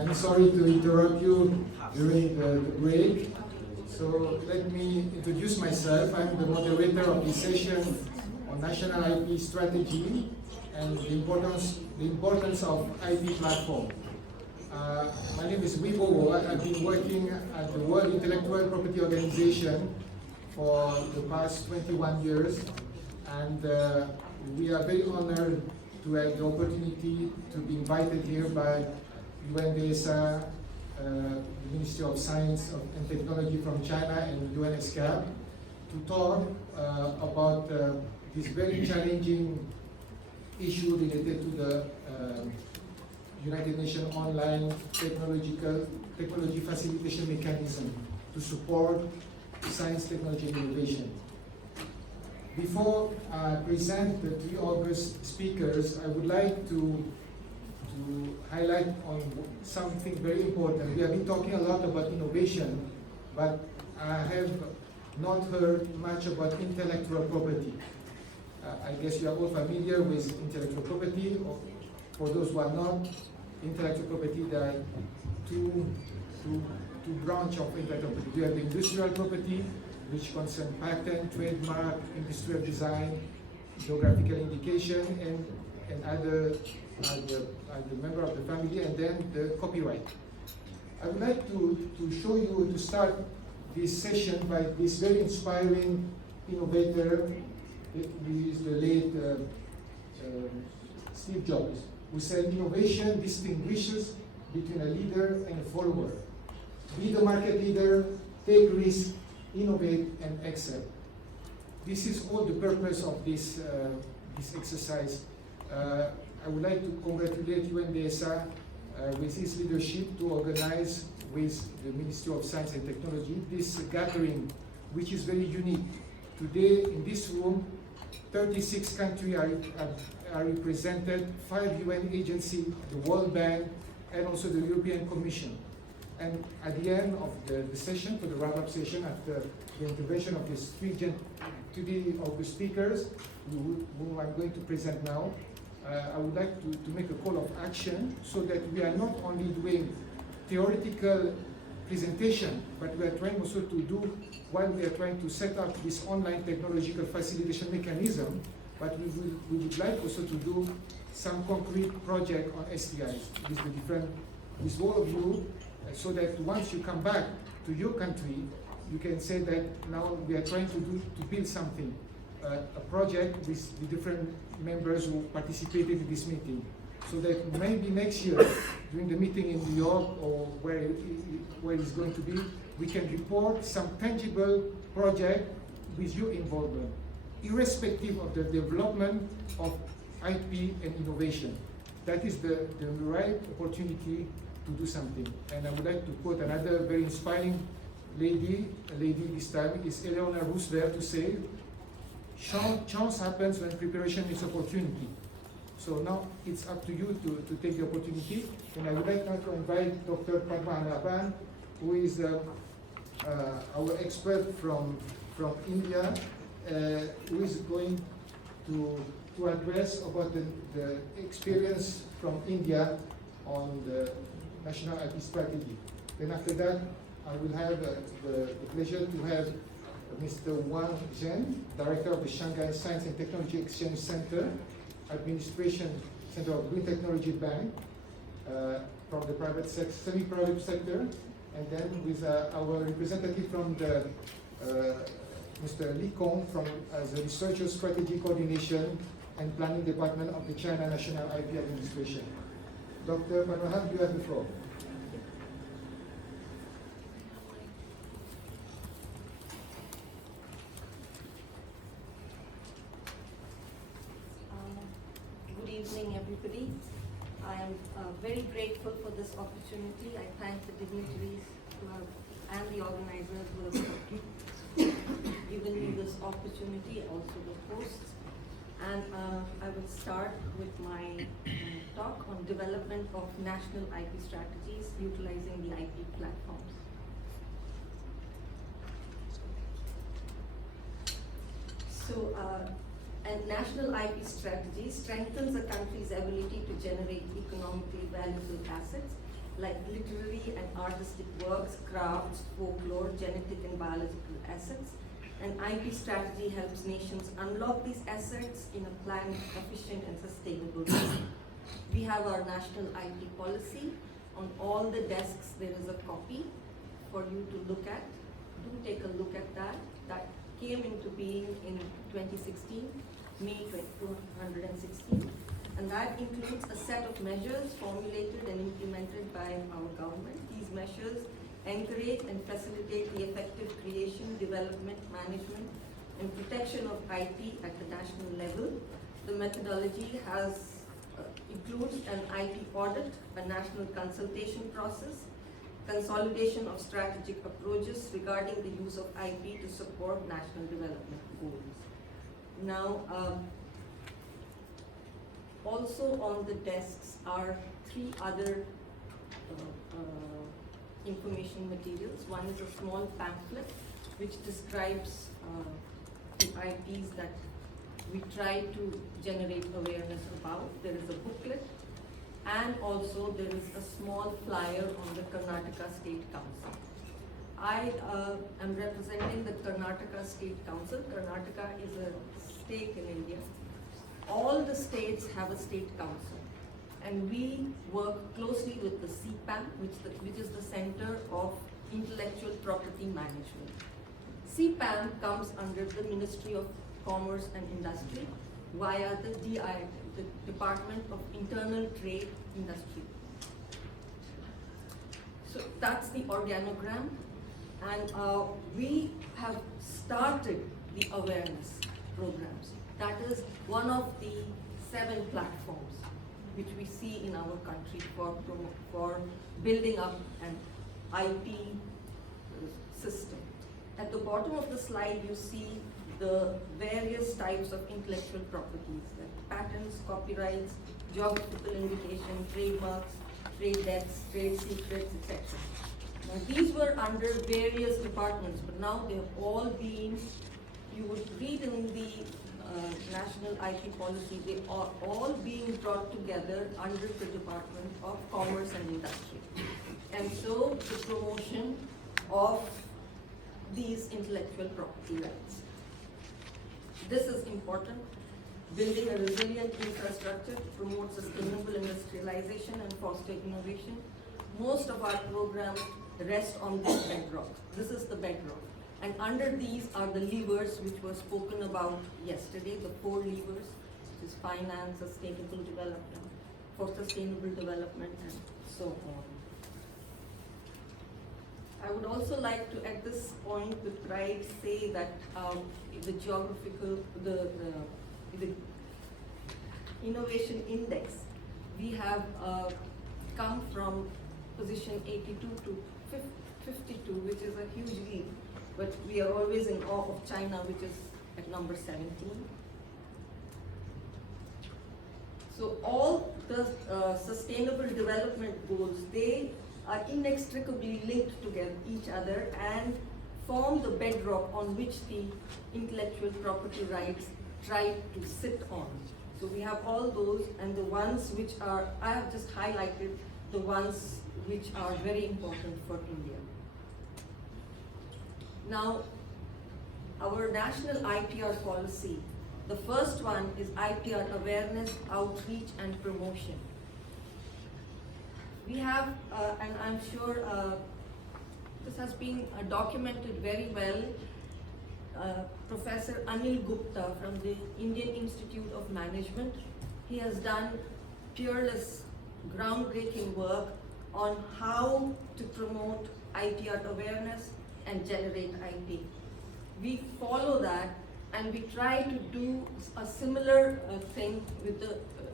I'm sorry to interrupt you during the break. So let me introduce myself. I'm the moderator of this session on national IP strategy and the importance of IP platform. My name is Wipo. I've been working at the World Intellectual Property Organization for the past 21 years, and we are very honored to have the opportunity to be invited here by UNDESA, the Ministry of Science and Technology from China, and UNESCA to talk about this very challenging issue related to the United Nations online technology facilitation mechanism to support science, technology, and innovation. Before I present the 3 August speakers, I would like to highlight on something very important. We have been talking a lot about innovation, but I have not heard much about intellectual property. I guess you are all familiar with intellectual property. For those who are not, intellectual property, there are two branches of intellectual property. We have the industrial property, which concern patent, trademark, industrial design, geographical indication, and other member of the family, and then the copyright. I would like to show you, to start this session by this very inspiring innovator, who is the late Steve Jobs, who said, "Innovation distinguishes between a leader and a follower. Be the market leader, take risks, innovate, and excel." This is all the purpose of this exercise. I would like to congratulate UNDESA with his leadership to organize with the Ministry of Science and Technology this gathering, which is very unique. Today in this room, 36 countries are represented, 5 UN agencies, the World Bank, and also the European Commission. And at the end of the session, for the wrap-up session, after the intervention of these 3 of the speakers, who I'm going to present now, I would like to make a call of action so that we are not only doing theoretical presentation, but we are trying also to do, while we are trying to set up this online technological facilitation mechanism, but we would like also to do some concrete project on STIs with all of you, so that once you come back to your country, you can say that now we are trying to build something, a project with the different members who participated in this meeting, so that maybe next year, during the meeting in New York or where it's going to be, we can report some tangible project with your involvement, irrespective of the development of IP and innovation. That is the right opportunity to do something. And I would like to quote another very inspiring lady this time is Eleanor Roosevelt, to say, "Chance happens when preparation is opportunity." So now it's up to you to take the opportunity. And I would like now to invite Dr. Padmanabhan, who is our expert from India, who is going to address about the experience from India on the national IP strategy. Then after that, I will have the pleasure to have Mr. Wang Zhen, Director of the Shanghai Science and Technology Exchange Center, Administration Center of Green Technology Bank, from the semi-private sector, and then with our representative from the Mr. Li Kong from the Researcher Strategy Coordination and Planning Department of the China National IP Administration. Dr. Padmanabhan, you have the floor. Good evening, everybody. I am very grateful for this opportunity. I thank the dignitaries and the organizers who have given me this opportunity, also the hosts. And I will start with my talk on development of national IP strategies utilizing the IP platforms. So, a national IP strategy strengthens a country's ability to generate economically valuable assets like literary and artistic works, crafts, folklore, genetic and biological assets. An IP strategy helps nations unlock these assets in a planned, efficient and sustainable way. We have our national IP policy. On all the desks there is a copy for you to look at. Do take a look at that. That came into being in 2016, May 2016. And that includes a set of measures formulated and implemented by our government. These measures encourage and facilitate the effective creation, development, management, and protection of IP at the national level. The methodology includes an IP audit, a national consultation process, consolidation of strategic approaches regarding the use of IP to support national development goals. Now, also on the desks are 3 other information materials. One is a small pamphlet which describes the IPs that we try to generate awareness about. There is a booklet, and also there is a small flyer on the Karnataka State Council. I am representing the Karnataka State Council. Karnataka is a state in India. All the states have a state council, and we work closely with the CPAM, which is the Center of Intellectual Property Management. CPAM comes under the Ministry of Commerce and Industry via the DI, the Department of Internal Trade Industry. So that's the organogram, and we have started the awareness programs. That is one of the 7 platforms which we see in our country for building up an IP system. At the bottom of the slide, you see the various types of intellectual properties, like patents, copyrights, geographical indication, trademarks, trade deaths, trade secrets, etc. Now, these were under various departments, but now they have all been, you would read in the national IP policy, they are all being brought together under the Department of Commerce and Industry. And so the promotion of these intellectual property rights. This is important. Building a resilient infrastructure to promote sustainable industrialization and foster innovation. Most of our programs rest on this bedrock. This is the bedrock. And under these are the levers which were spoken about yesterday, the 4 levers, which is finance, sustainable development, for sustainable development, and so on. I would also like to, at this point, with pride, say that the innovation index, we have come from position 82 to 52, which is a huge leap. But we are always in awe of China, which is at number 17. So all the sustainable development goals, they are inextricably linked together each other and form the bedrock on which the intellectual property rights try to sit on. So we have all those, and the ones which are, I have just highlighted the ones which are very important for India. Now, our national IPR policy, the first one is IPR awareness, outreach and promotion. We have, and I'm sure this has been documented very well, Professor Anil Gupta from the Indian Institute of Management. He has done peerless, groundbreaking work on how to promote IPR awareness and generate IP. We follow that, and we try to do a similar thing with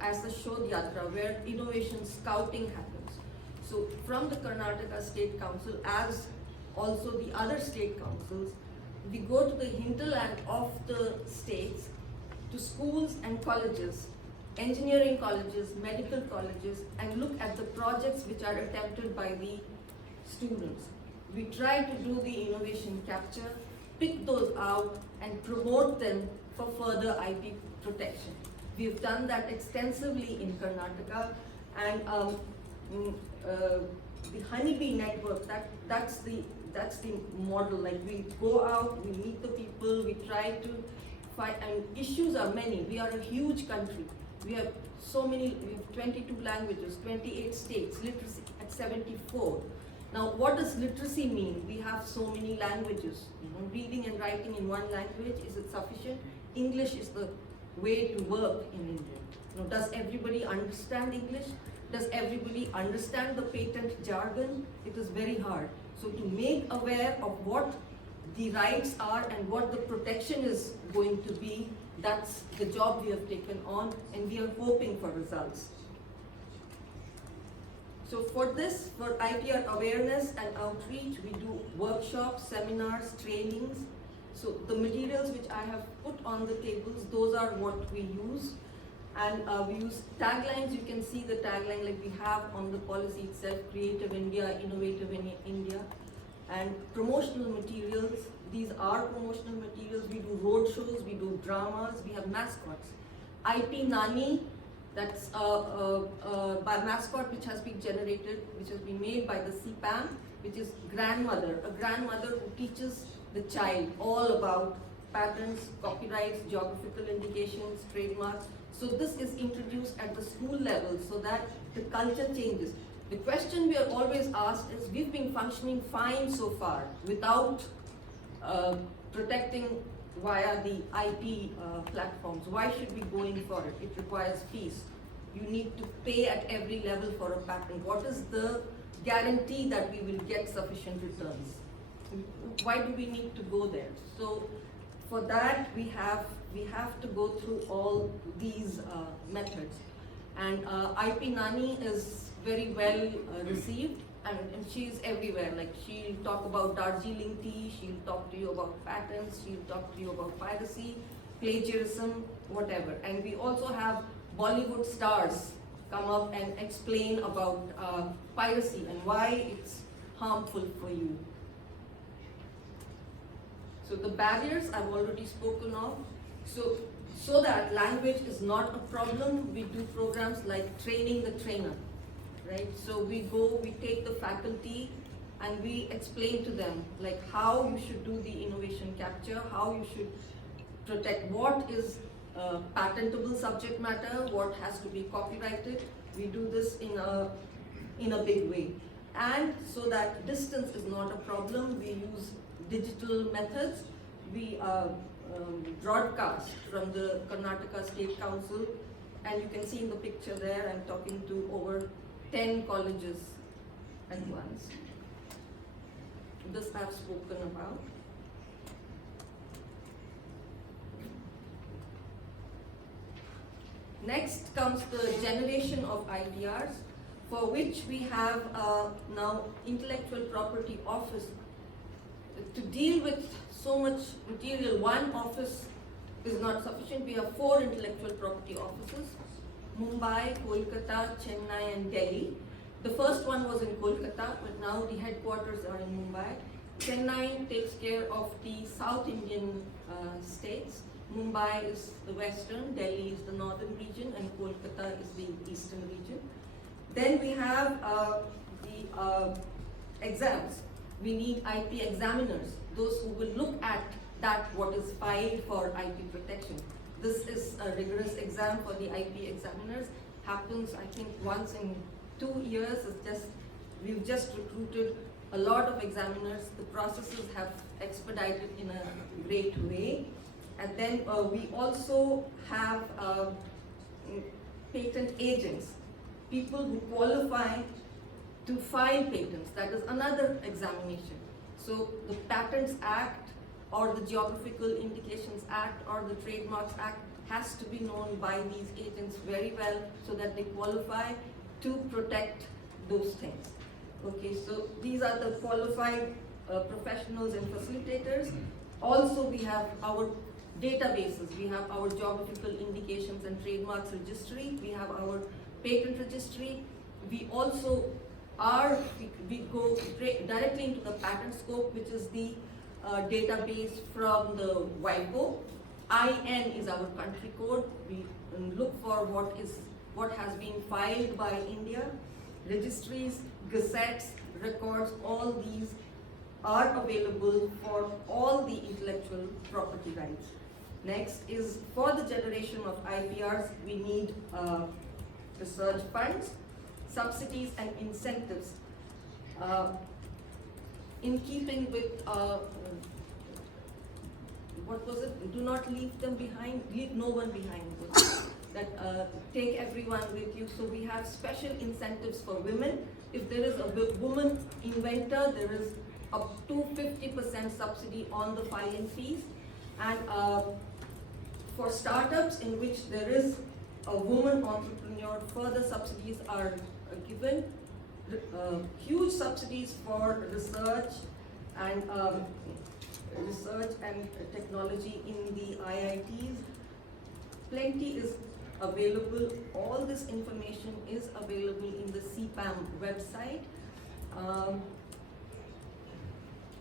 as the Shodh Yatra, where innovation scouting happens. So from the Karnataka State Council, as also the other state councils, we go to the hinterland of the states, to schools and colleges, engineering colleges, medical colleges, and look at the projects which are attempted by the students. We try to do the innovation capture, pick those out, and promote them for further IP protection. We've done that extensively in Karnataka, and the honeybee network, that's the model. Like, we go out, we meet the people, we try to fight, and issues are many. We are a huge country. We have we have 22 languages, 28 states, literacy at 74. Now, what does literacy mean? We have so many languages. Reading and writing in one language, is it sufficient? English is the way to work in India. Does everybody understand English? Does everybody understand the patent jargon? It is very hard. So to make aware of what the rights are and what the protection is going to be, that's the job we have taken on, and we are hoping for results. So for this, for IPR awareness and outreach, we do workshops, seminars, trainings. So the materials which I have put on the tables, those are what we use. And we use taglines. You can see the tagline like we have on the policy itself: Creative India, Innovative India. And promotional materials, these are promotional materials. We do road shows, we do dramas, we have mascots. IP Nani, that's by mascot which has been generated, which has been made by the CPAM, which is grandmother, a grandmother who teaches the child all about patents, copyrights, geographical indications, trademarks. So this is introduced at the school level so that the culture changes. The question we are always asked is, we've been functioning fine so far without protecting via the IP platforms. Why should we go in for it? It requires fees. You need to pay at every level for a patent. What is the guarantee that we will get sufficient returns? Why do we need to go there? So for that, we have to go through all these methods. And IP Nani is very well received, and she is everywhere. Like, she'll talk about Darjeeling tea, she'll talk to you about patents, she'll talk to you about piracy, plagiarism, whatever. And we also have Bollywood stars come up and explain about piracy and why it's harmful for you. So the barriers I've already spoken of. So that language is not a problem, we do programs like training the trainer, right? So we take the faculty and we explain to them like how you should do the innovation capture, how you should protect what is patentable subject matter, what has to be copyrighted. We do this in a big way. And so that distance is not a problem, we use digital methods. We broadcast from the Karnataka State Council, and you can see in the picture there, I'm talking to over 10 colleges at once. This I've spoken about. Next comes the generation of IPRs, for which we have now intellectual property office. To deal with so much material, one office is not sufficient. We have 4 intellectual property offices: Mumbai, Kolkata, Chennai and Delhi. The first one was in Kolkata, but now the headquarters are in Mumbai. Chennai takes care of the South Indian states. Mumbai is the western, Delhi is the northern region, and Kolkata is the eastern region. Then we have the exams. We need IP examiners, those who will look at that what is filed for IP protection. This is a rigorous exam for the IP examiners. Happens, I think, once in 2 years. We've just recruited a lot of examiners. The processes have expedited in a great way. And then we also have patent agents, people who qualify to file patents. That is another examination. So the Patents Act or the Geographical Indications Act or the Trademarks Act has to be known by these agents very well so that they qualify to protect those things. Okay, so these are the qualified professionals and facilitators. Also, we have our databases. We have our Geographical Indications and Trademarks Registry. We have our Patent Registry. We also we go directly into the patent scope, which is the database from the Wipo. IN is our country code. We look for what has been filed by India. registries, gazettes, records, all these are available for all the intellectual property rights. Next is, for the generation of IPRs, we need research funds, subsidies and incentives. In keeping with, what was it? Do not leave them behind, leave no one behind. That take everyone with you. So we have special incentives for women. If there is a woman inventor, there is up to 50% subsidy on the filing fees. And for startups in which there is a woman entrepreneur, further subsidies are given. Huge subsidies for research and technology in the IITs. Plenty is available. All this information is available in the CPAM website.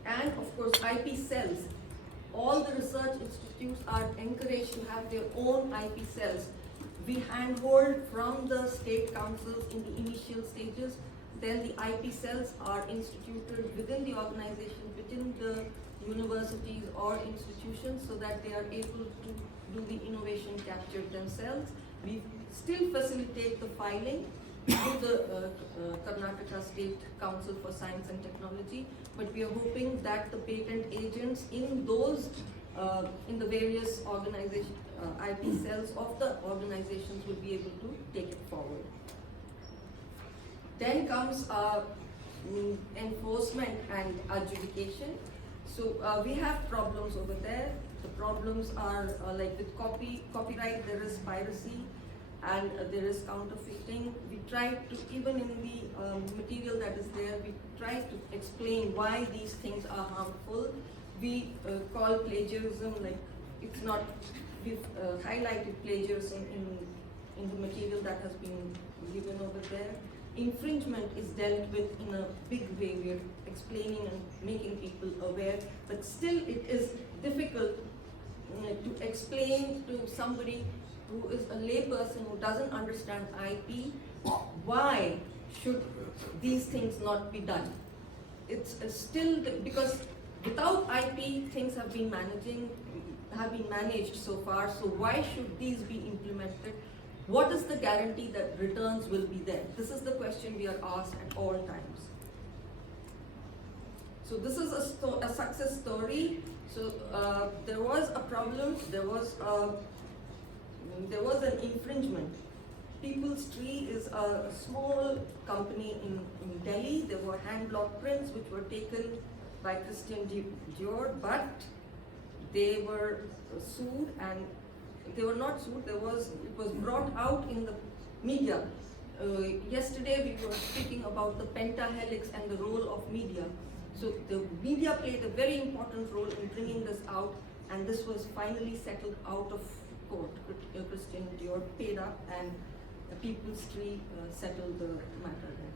And of course, IP cells. All the research institutes are encouraged to have their own IP cells. We handhold from the state councils in the initial stages. Then the IP cells are instituted within the organization, within the universities or institutions, so that they are able to do the innovation capture themselves. We still facilitate the filing through the Karnataka State Council for Science and Technology, but we are hoping that the patent agents in those, in the various organization, IP cells of the organizations will be able to take it forward. Then comes enforcement and adjudication. So we have problems over there. The problems are like with copyright, there is piracy and there is counterfeiting. We try to, even in the material that is there, we try to explain why these things are harmful. We call plagiarism, like it's not, we've highlighted plagiarism in the material that has been given over there. Infringement is dealt with in a big way. We are explaining and making people aware, but still it is difficult to explain to somebody who is a layperson who doesn't understand IP, why should these things not be done. It's still, because without IP, things have been managed so far, so why should these be implemented? What is the guarantee that returns will be there? This is the question we are asked at all times. So this is a success story. So there was a problem, there was an infringement. People's Tree is a small company in Delhi. There were hand block prints which were taken by Christian Dior, but they were sued, and they were not sued, it was brought out in the media. Yesterday we were speaking about the pentahelix and the role of media. So the media played a very important role in bringing this out, and this was finally settled out of court. Christian Dior paid up, and the People's Tree settled the matter there.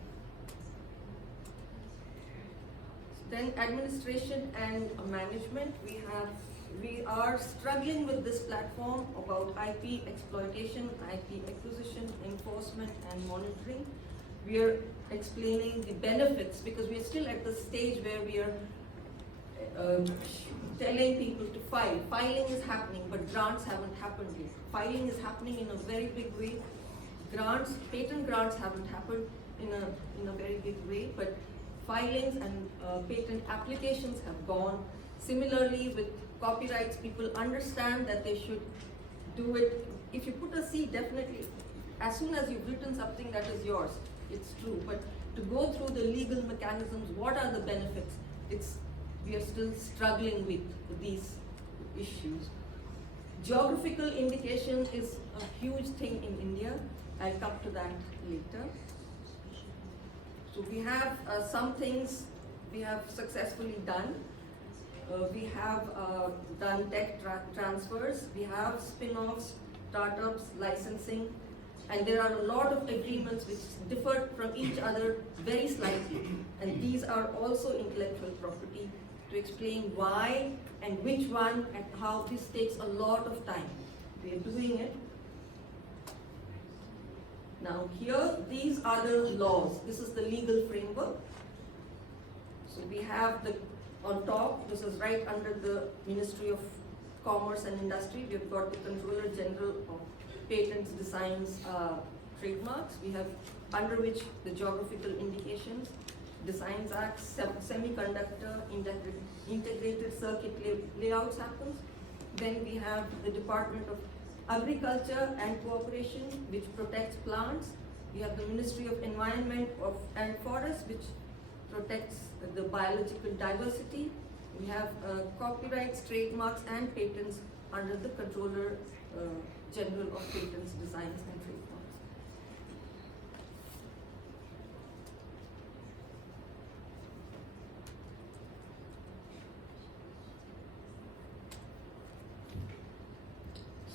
Then administration and management, we are struggling with this platform about IP exploitation, IP acquisition, enforcement and monitoring. We are explaining the benefits because we are still at the stage where we are telling people to file. Filing is happening, but grants haven't happened yet. Filing is happening in a very big way. Patent grants haven't happened in a very big way, but filings and patent applications have gone. Similarly, with copyrights, people understand that they should do it. If you put a C, definitely, as soon as you've written something that is yours, it's true. But to go through the legal mechanisms, what are the benefits? We are still struggling with these issues. Geographical indication is a huge thing in India. I'll come to that later. So we have some things we have successfully done. We have done tech transfers, we have spin-offs, startups, licensing, and there are a lot of agreements which differ from each other very slightly. And these are also intellectual property. To explain why and which one and how, this takes a lot of time. We are doing it. Now here, these are the laws. This is the legal framework. So we have the, on top, this is right under the Ministry of Commerce and Industry. We've got the Controller General of Patents, Designs, Trademarks. We have under which the Geographical Indications, Designs Act, Semiconductor, Integrated Circuit Layouts happens. Then we have the Department of Agriculture and Cooperation, which protects plants. We have the Ministry of Environment and Forests, which protects the biological diversity. We have copyrights, trademarks, and patents under the Controller General of Patents, Designs, and Trademarks.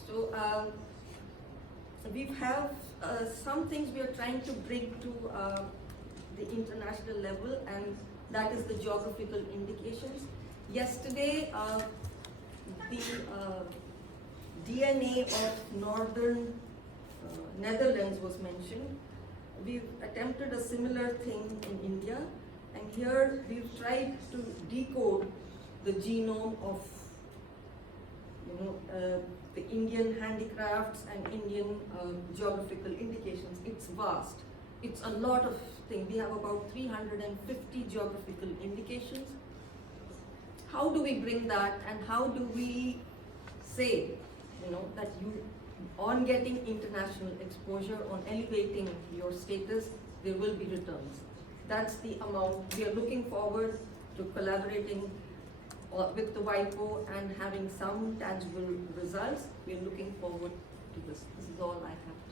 So we have some things we are trying to bring to the international level, and that is the geographical indications. Yesterday, the DNA of Northern Netherlands was mentioned. We've attempted a similar thing in India, and here we've tried to decode the genome of the Indian handicrafts and Indian geographical indications. It's vast. It's a lot of things. We have about 350 geographical indications. How do we bring that, and how do we say, that you, on getting international exposure, on elevating your status, there will be returns. That's the amount. We are looking forward to collaborating with the Wipo and having some tangible results. We're looking forward to this. This is all I have to